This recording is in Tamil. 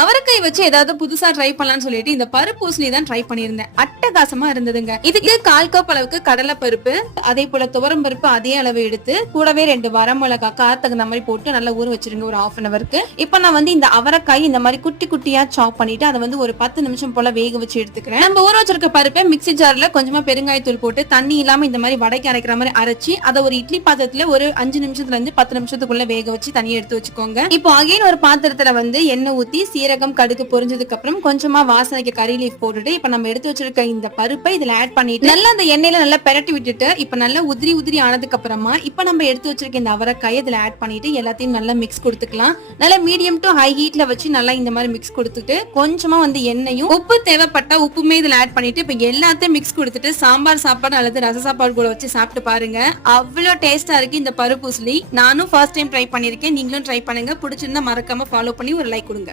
அவரைக்காய் வச்சு ஏதாவது புதுசா ட்ரை பண்ணலாம்னு சொல்லிட்டு இந்த பருப்பு பூசணி தான் ட்ரை பண்ணியிருந்தேன். அட்டகாசமா இருந்ததுங்க. இதுக்கு 1/4 கப் அளவுக்கு கடலை பருப்பு, அதே போல துவரம் பருப்பு அதே அளவு எடுத்து கூடவே 2 வரமிளகாய் காரத்துக்கு மாதிரி போட்டு நல்லா ஊற வச்சிருங்க ஒரு 1/2 அன் ஹவருக்கு. இப்ப நான் இந்த அவரைக்காய் இந்த மாதிரி குட்டி குட்டியா சாப் பண்ணிட்டு அதை ஒரு 10 நிமிஷம் போல வேக வச்சு எடுத்துக்கிறேன். நம்ம ஊற வச்சிருக்க பருப்பை மிக்ஸி ஜார்ல கொஞ்சமா பெருங்காயத்தூள் போட்டு தண்ணி இல்லாம இந்த மாதிரி வடைக்கு அரைக்கிற மாதிரி அரைச்சி அதை ஒரு இட்லி பாத்திரத்துல ஒரு 5 நிமிஷத்துல இருந்து 10 நிமிஷத்துக்குள்ள வேக வச்சு தனியா எடுத்து வச்சுக்கோங்க. இப்போ அகைன் ஒரு பாத்திரத்துல எண்ணெய் ஊத்தி சீரகம் கடுகு பொரிஞ்சதுக்கு அப்புறம் கொஞ்சமா வாசனைக்கு கறி லீஃப் போட்டுட்டு இப்ப நம்ம எடுத்து வச்சிருக்க இந்த பருப்பை இதுல ஆட் பண்ணிட்டு நல்லா அந்த எண்ணெயில நல்லா பெரட்டி விட்டுட்டு இப்ப நல்லா உதிரி உதிரி ஆனதுக்கு அப்புறமா இப்ப நம்ம எடுத்து வச்சிருக்க இந்த அவரைக்காயை இதுல ஆட் பண்ணிட்டு எல்லாத்தையும் நல்லா மிக்ஸ் கொடுத்துக்கலாம். நல்லா மீடியம் டு ஹை ஹீட்ல வச்சு நல்லா இந்த மாதிரி மிக்ஸ் கொடுத்துட்டு கொஞ்சமா எண்ணெயும் உப்பு தேவைப்பட்டா உப்புமே இதுல ஆட் பண்ணிட்டு இப்ப எல்லாத்தையும் மிக்ஸ் கொடுத்துட்டு சாம்பார் சாப்பாடு அல்லது ரச சாப்பாடு கூட வச்சு சாப்பிட்டு பாருங்க. அவ்வளவு டேஸ்டா இருக்கு இந்த பருப்பு பூசணி. நானும் ஃபர்ஸ்ட் டைம் ட்ரை பண்ணிருக்கேன். நீங்களும் ட்ரை பண்ணுங்க. பிடிச்சிருந்தா மறக்காம ஃபாலோ பண்ணி ஒரு லைக் கொடுங்க.